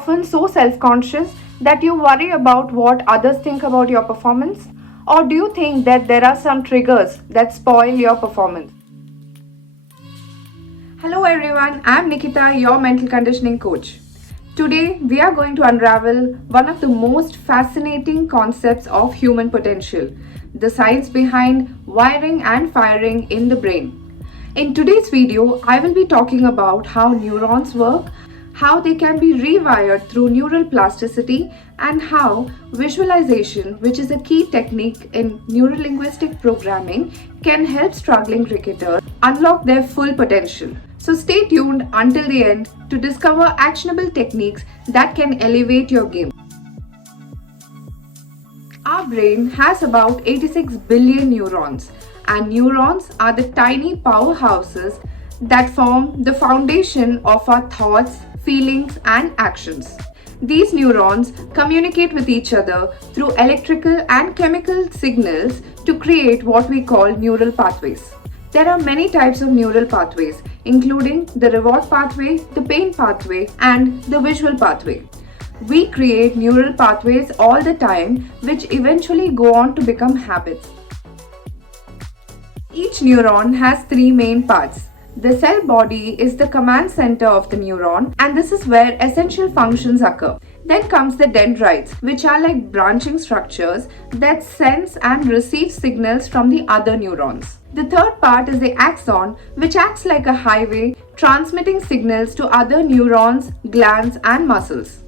often so self-conscious that you worry about what others think about your performance? Or do you think that there are some triggers that spoil your performance? Hello everyone, I'm Nikita, your mental conditioning coach. Today we are going to unravel one of the most fascinating concepts of human potential, the science behind wiring and firing in the brain. In today's video, I will be talking about how neurons work, how they can be rewired through neural plasticity, and how visualization, which is a key technique in neurolinguistic programming, can help struggling cricketers unlock their full potential. So stay tuned until the end to discover actionable techniques that can elevate your game. Our brain has about 86 billion neurons, and neurons are the tiny powerhouses that form the foundation of our thoughts, feelings, and actions. These neurons communicate with each other through electrical and chemical signals to create what we call neural pathways. There are many types of neural pathways, including the reward pathway, the pain pathway, and the visual pathway. We create neural pathways all the time, which eventually go on to become habits. Each neuron has three main parts. The cell body is the command center of the neuron, and this is where essential functions occur. Then comes the dendrites, which are like branching structures that sense and receive signals from the other neurons. The third part is the axon, which acts like a highway, transmitting signals to other neurons, glands, and muscles.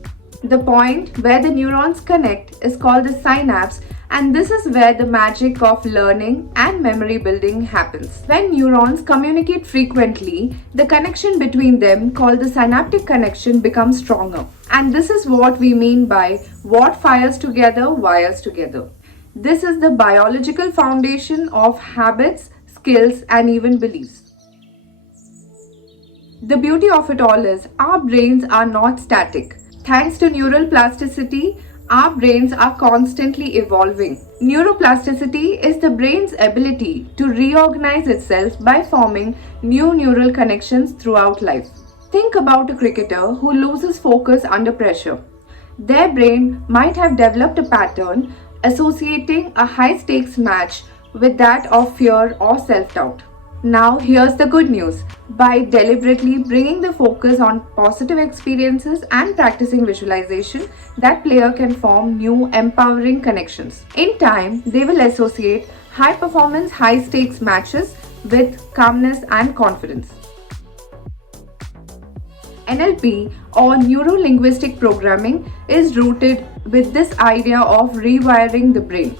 The point where the neurons connect is called the synapse, and this is where the magic of learning and memory building happens. When neurons communicate frequently, the connection between them, called the synaptic connection, becomes stronger. And this is what we mean by what fires together wires together. This is the biological foundation of habits, skills, and even beliefs. The beauty of it all is our brains are not static. Thanks to neural plasticity, our brains are constantly evolving. Neuroplasticity is the brain's ability to reorganize itself by forming new neural connections throughout life. Think about a cricketer who loses focus under pressure. Their brain might have developed a pattern associating a high-stakes match with that of fear or self-doubt. Now here's the good news. By deliberately bringing the focus on positive experiences and practicing visualization, that player can form new empowering connections. In time, they will associate high-performance, high-stakes matches with calmness and confidence. NLP, or Neuro-Linguistic Programming, is rooted with this idea of rewiring the brain.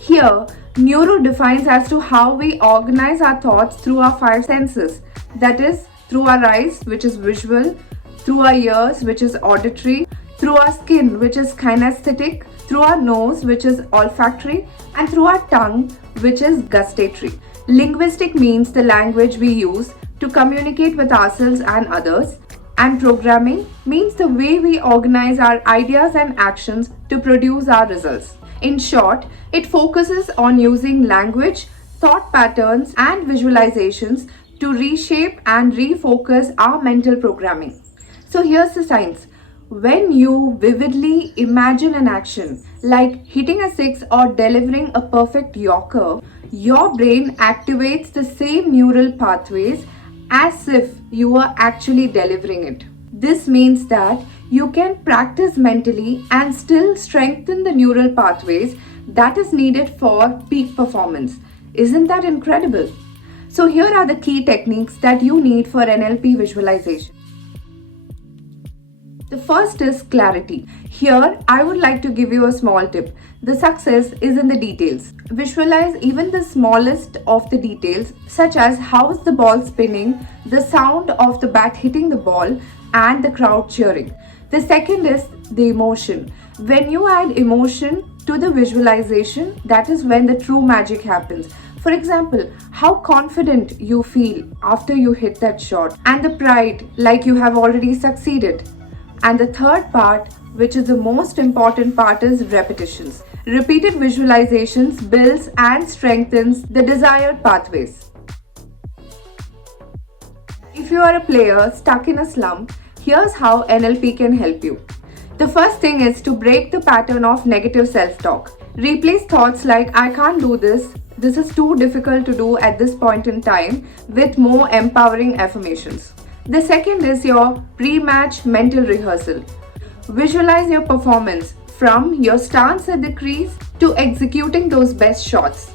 Here, neuro defines as to how we organize our thoughts through our five senses. That is, through our eyes, which is visual, through our ears, which is auditory, through our skin, which is kinesthetic, through our nose, which is olfactory, and through our tongue, which is gustatory. Linguistic means the language we use to communicate with ourselves and others, and programming means the way we organize our ideas and actions to produce our results. In short, it focuses on using language, thought patterns, and visualizations to reshape and refocus our mental programming. So here's the science. When you vividly imagine an action, like hitting a six or delivering a perfect yorker, your brain activates the same neural pathways as if you are actually delivering it. This means that you can practice mentally and still strengthen the neural pathways that is needed for peak performance. Isn't that incredible? So here are the key techniques that you need for NLP visualization. The first is clarity. Here, I would like to give you a small tip. The success is in the details. Visualize even the smallest of the details, such as how is the ball spinning, the sound of the bat hitting the ball, and the crowd cheering. The second is the emotion. When you add emotion to the visualization, that is when the true magic happens. For example, how confident you feel after you hit that shot, and the pride like you have already succeeded. And the third part, which is the most important part, is repetitions. Repeated visualizations builds and strengthens the desired pathways. If you are a player stuck in a slump, here's how NLP can help you. The first thing is to break the pattern of negative self-talk. Replace thoughts like I can't do this is too difficult to do at this point in time with more empowering affirmations. The second is your pre-match mental rehearsal. Visualize your performance from your stance at the crease to executing those best shots.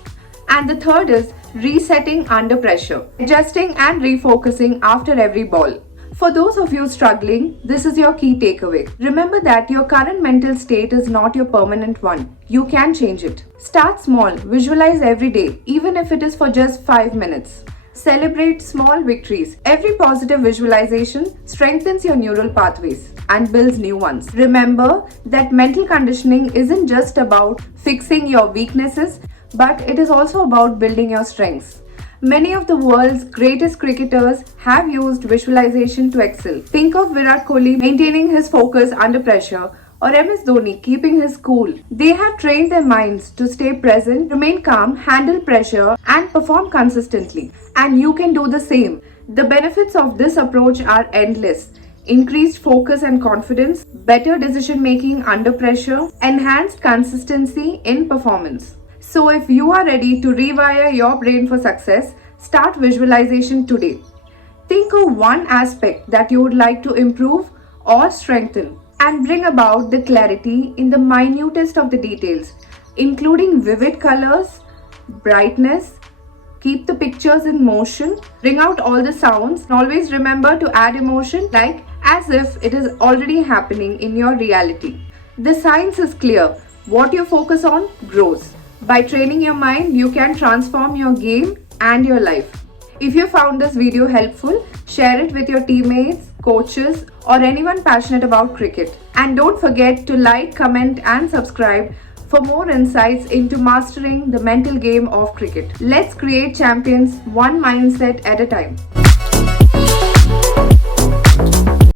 And the third is resetting under pressure, adjusting and refocusing after every ball. For those of you struggling, this is your key takeaway. Remember that your current mental state is not your permanent one. You can change it. Start small, visualize every day, even if it is for just 5 minutes. Celebrate small victories. Every positive visualization strengthens your neural pathways and builds new ones. Remember that mental conditioning isn't just about fixing your weaknesses, but it is also about building your strengths. Many of the world's greatest cricketers have used visualization to excel. Think of Virat Kohli maintaining his focus under pressure, or MS Dhoni keeping his cool. They have trained their minds to stay present, remain calm, handle pressure, and perform consistently. And you can do the same. The benefits of this approach are endless. Increased focus and confidence, better decision making under pressure, enhanced consistency in performance. So if you are ready to rewire your brain for success, start visualization today. Think of one aspect that you would like to improve or strengthen and bring about the clarity in the minutest of the details, including vivid colors, brightness. Keep the pictures in motion, bring out all the sounds, and always remember to add emotion like as if it is already happening in your reality. The science is clear. What you focus on grows. By training your mind, you can transform your game and your life. If you found this video helpful, share it with your teammates, coaches, or anyone passionate about cricket. And don't forget to like, comment, and subscribe for more insights into mastering the mental game of cricket. Let's create champions one mindset at a time.